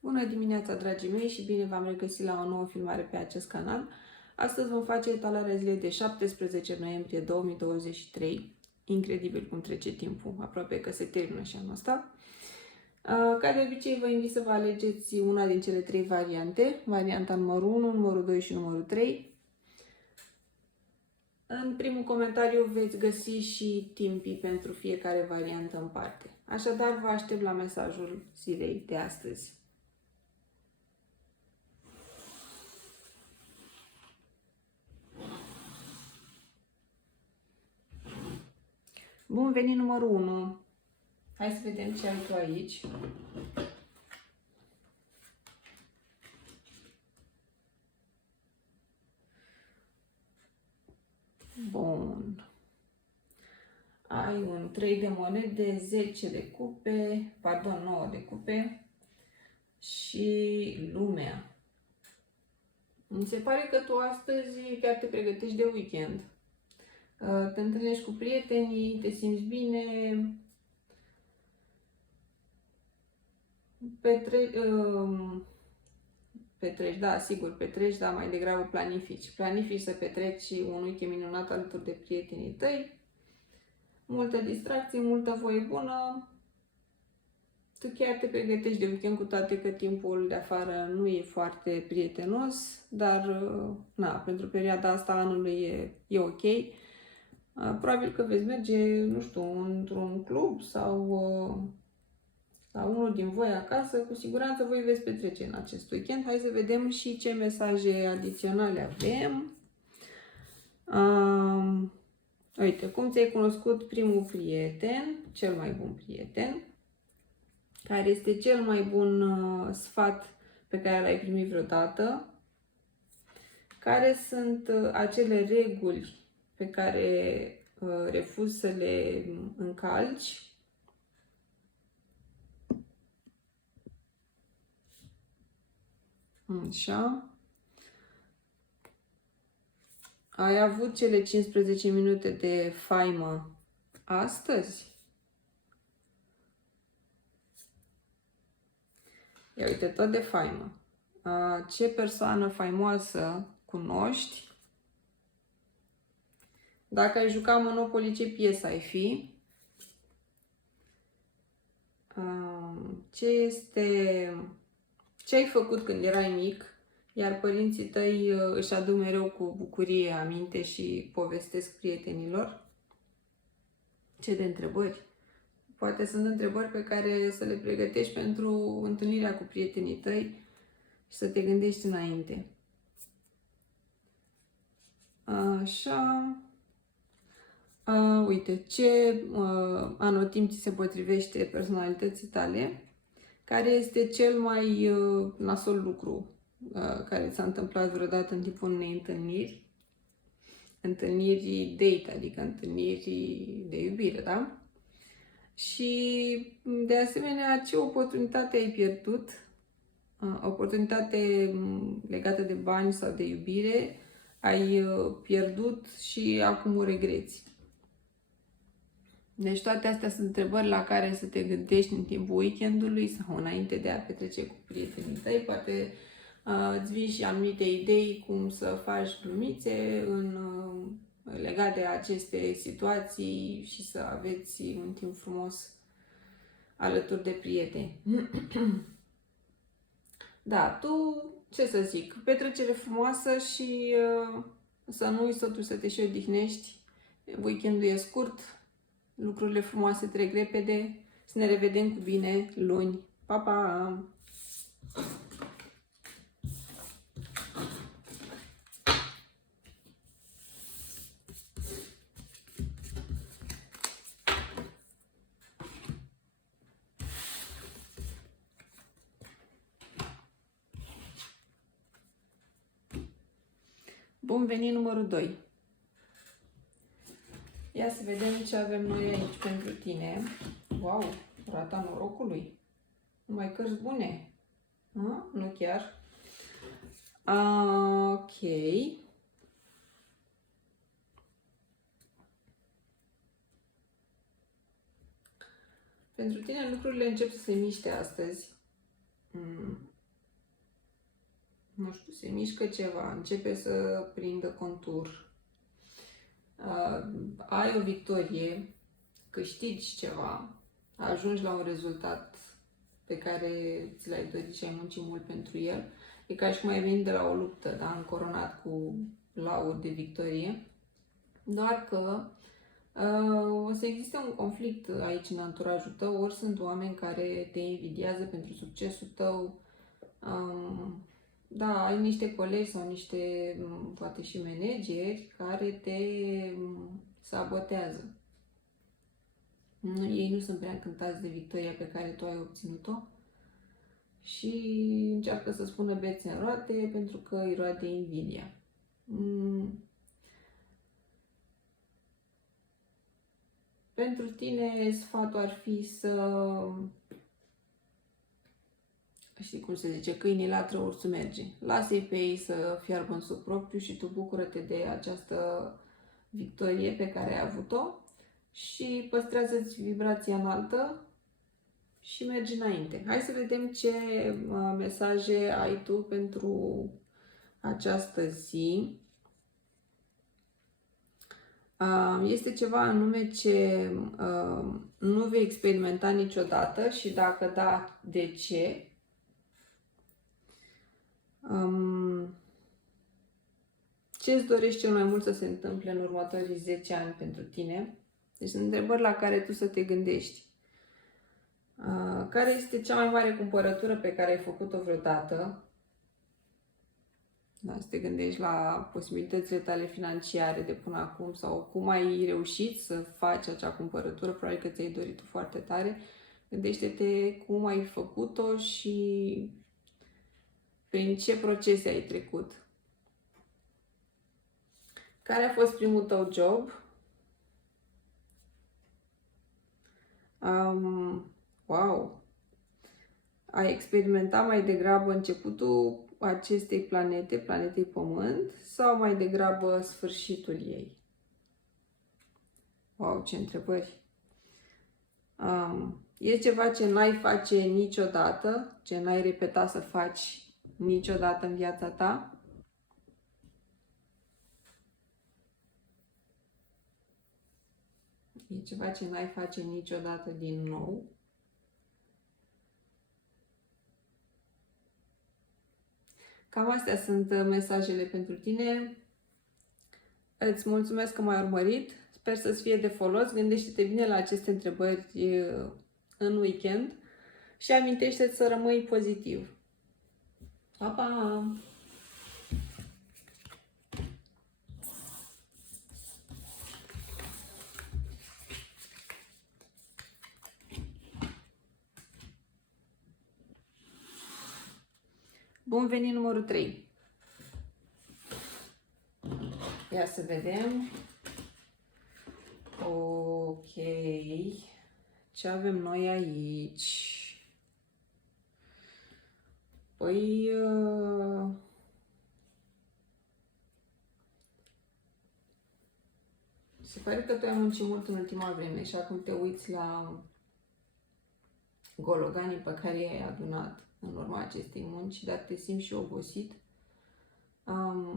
Bună dimineața, dragii mei, și bine v-am regăsit la o nouă filmare pe acest canal. Astăzi vom face etalarea zilei de 17 noiembrie 2023. Incredibil cum trece timpul, aproape că se termină și anul ăsta. Ca de obicei, vă invit să vă alegeți una din cele trei variante, varianta numărul 1, numărul 2 și numărul 3. În primul comentariu veți găsi și timpii pentru fiecare variantă în parte. Așadar, vă aștept la mesajul zilei de astăzi. Bun venit, numărul 1. Hai să vedem ce ai tu aici. Bun. Ai un 3 de monede, 10 de cupe, pardon, 9 de cupe și lumea. Mi se pare că tu astăzi chiar te pregătești de weekend. Te întâlnești cu prietenii, te simți bine, petreci, da, sigur, petreci, dar mai degrabă planifici. Planifici să petreci un weekend minunat alături de prietenii tăi. Multă distracție, multă voie bună. Tu chiar te pregătești de weekend, cu toate că timpul de afară nu e foarte prietenos, dar na, pentru perioada asta anului e ok. Probabil că veți merge, nu știu, într-un club sau la unul din voi acasă. Cu siguranță voi veți petrece în acest weekend. Hai să vedem și ce mesaje adiționale avem. Uite, cum ți-ai cunoscut primul prieten, cel mai bun prieten, care este cel mai bun sfat pe care l-ai primit vreodată, care sunt acele reguli pe care refuzi să le încalci, așa. Ai avut cele 15 minute de faimă astăzi? Ia uite, tot de faimă. Ce persoană faimoasă cunoști? Dacă ai juca Monopoly, ce piesă ai fi? Ce ai făcut când erai mic, iar părinții tăi își aduc mereu cu bucurie aminte și povestesc prietenilor? Ce de întrebări? Poate sunt întrebări pe care să le pregătești pentru întâlnirea cu prietenii tăi și să te gândești înainte. Așa. Uite, ce anotimp ți se potrivește personalității tale? Care este cel mai nasol lucru care ți-a întâmplat vreodată în timpul unei întâlniri? Întâlniri date, adică întâlniri de iubire, da? Și, de asemenea, ce oportunitate ai pierdut? Oportunitate legată de bani sau de iubire ai pierdut și acum o regreți. Deci toate astea sunt întrebări la care să te gândești în timpul weekendului sau înainte de a petrece cu prietenii tăi. Poate îți vin și anumite idei cum să faci glumițe legat de aceste situații și să aveți un timp frumos alături de prieteni. Da, tu, ce să zic, petrecere frumoasă și să nu uiți totuși să te și odihnești. Weekendul e scurt, lucrurile frumoase trec repede. Să ne revedem cu bine luni. Pa, pa! Bun venit, numărul 2. Ia să vedem ce avem noi aici pentru tine. Wow, rata norocului. Numai cărți bune. Nu chiar. Ok. Pentru tine lucrurile încep să se miște astăzi. nu știu, se mișcă ceva, începe să prindă contur, ai o victorie, câștigi ceva, ajungi la un rezultat pe care ți l-ai dorit și ai muncit mult pentru el. E ca și cum ai venit de la o luptă, da? Încoronat cu lauri de victorie. Doar că o să existe un conflict aici în anturajul tău, ori sunt oameni care te invidiază pentru succesul tău, da, ai niște colegi sau niște, poate și manageri, care te sabotează. Ei nu sunt prea încântați de victoria pe care tu ai obținut-o și încearcă să spună bețe în roate pentru că îi roade invidia. Pentru tine, sfatul ar fi să, știi cum se zice, câinii latră, ursul merge. Lasă-i pe ei să fiarbă în sub propriu și tu bucură-te de această victorie pe care ai avut-o și păstrează-ți vibrația înaltă și mergi înainte. Hai să vedem ce mesaje ai tu pentru această zi. Este ceva anume ce nu vei experimenta niciodată și dacă da, de ce? Ce îți dorești cel mai mult să se întâmple în următorii 10 ani pentru tine? Deci sunt întrebări la care tu să te gândești. Care este cea mai mare cumpărătură pe care ai făcut-o vreodată? Da, să te gândești la posibilitățile tale financiare de până acum sau cum ai reușit să faci acea cumpărătură, probabil că ți-ai dorit-o foarte tare. Gândește-te cum ai făcut-o și prin ce procese ai trecut. Care a fost primul tău job? Wow! Ai experimentat mai degrabă începutul acestei planete, planetei Pământ, sau mai degrabă sfârșitul ei? Wow, ce întrebări! E ceva ce n-ai face niciodată, ce n-ai repeta să faci niciodată în viața ta? E ceva ce n-ai face niciodată din nou? Cam astea sunt mesajele pentru tine. Îți mulțumesc că m-ai urmărit. Sper să-ți fie de folos. Gândește-te bine la aceste întrebări în weekend și amintește-ți să rămâi pozitiv. Pa, pa! Bun venit numărul 3. Ia să vedem. Ok. Ce avem noi aici? Păi... se pare că tu ai muncit mult în ultima vreme și acum te uiți la gologanii pe care i-ai adunat în urma acestei munci, dar te simți și obosit.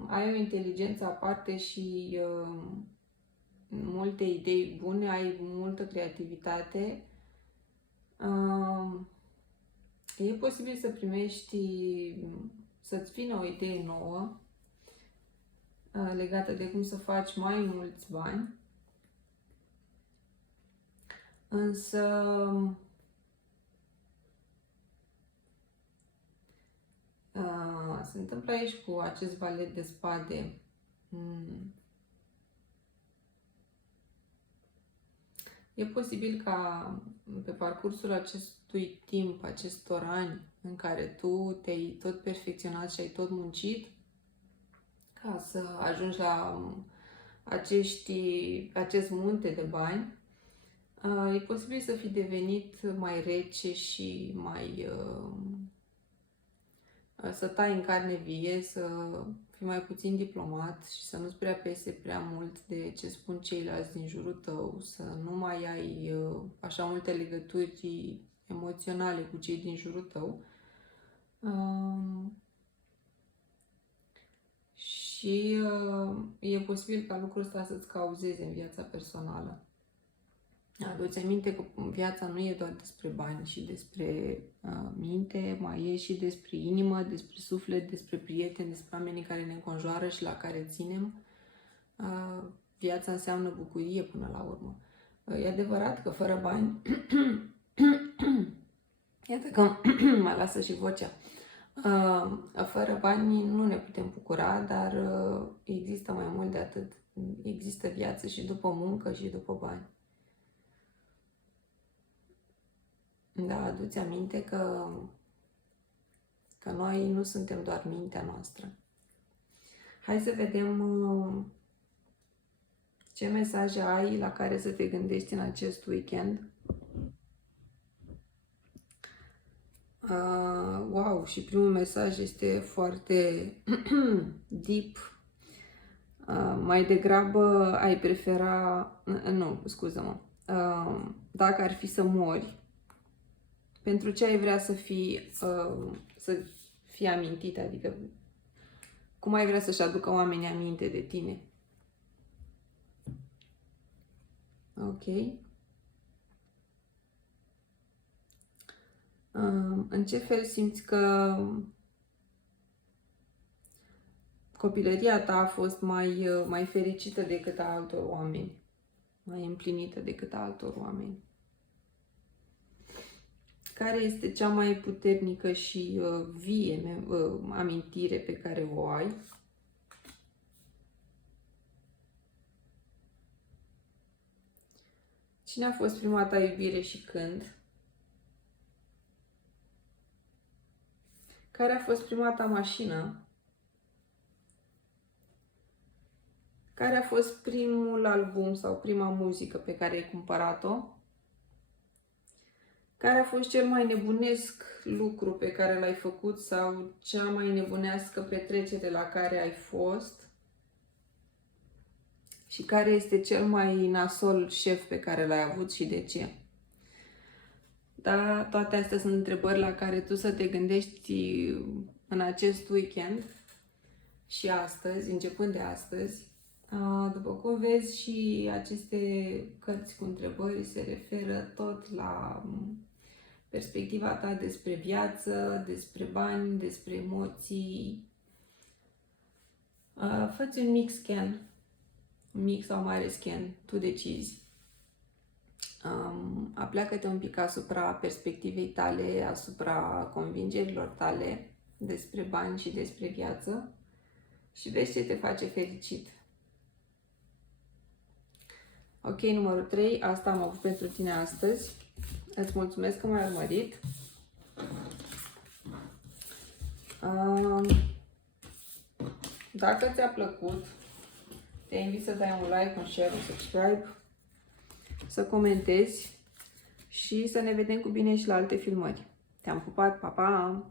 Ai o inteligență aparte și multe idei bune, ai multă creativitate. E posibil să primești, să-ți vină o idee nouă legată de cum să faci mai mulți bani. Însă se întâmplă aici cu acest valet de spade. E posibil ca pe parcursul acestui timp, acestor ani în care tu te-ai tot perfecționat și ai tot muncit ca să ajungi la acest munte de bani, e posibil să fi devenit mai rece și mai să tai în carne vie, să fii mai puțin diplomat și să nu-ți prea pese prea mult de ce spun ceilalți din jurul tău, să nu mai ai așa multe legături emoționale cu cei din jurul tău. Și e posibil ca lucrul ăsta să-ți cauzeze în viața personală. Adu-ți aminte că viața nu e doar despre bani și despre minte, mai e și despre inimă, despre suflet, despre prieteni, despre oamenii care ne înconjoară și la care ținem. Viața înseamnă bucurie până la urmă. E adevărat că fără bani, iată că mă lasă și vocea, fără bani nu ne putem bucura, dar există mai mult de atât. Există viață și după muncă și după bani. Da, adu-ți aminte că noi nu suntem doar mintea noastră. Hai să vedem ce mesaje ai la care să te gândești în acest weekend. Wow, și primul mesaj este foarte deep. Mai degrabă ai prefera... Nu, scuză-mă. Dacă ar fi să mori, pentru ce ai vrea să fii amintit? Adică cum ai vrea să-și aducă oamenii aminte de tine? Ok. În ce fel simți că copilăria ta a fost mai fericită decât a altor oameni? Mai împlinită decât a altor oameni? Care este cea mai puternică și vie amintire pe care o ai? Cine a fost prima ta iubire și când? Care a fost prima ta mașină? Care a fost primul album sau prima muzică pe care ai cumpărat-o? Care a fost cel mai nebunesc lucru pe care l-ai făcut sau cea mai nebunească petrecere la care ai fost? Și care este cel mai nasol șef pe care l-ai avut și de ce? Da, toate astea sunt întrebări la care tu să te gândești în acest weekend și astăzi, începând de astăzi. După cum vezi, și aceste cărți cu întrebări se referă tot la perspectiva ta despre viață, despre bani, despre emoții. Fă-ți un mic scan, un mic sau mare scan, tu decizi. Apleacă-te un pic asupra perspectivei tale, asupra convingerilor tale despre bani și despre viață și vezi ce te face fericit. Ok, numărul 3, asta am avut pentru tine astăzi. Îți mulțumesc că m-ai urmărit. Dacă ți-a plăcut, te invit să dai un like, un share, un subscribe, să comentezi și să ne vedem cu bine și la alte filmări. Te-am pupat, pa, pa!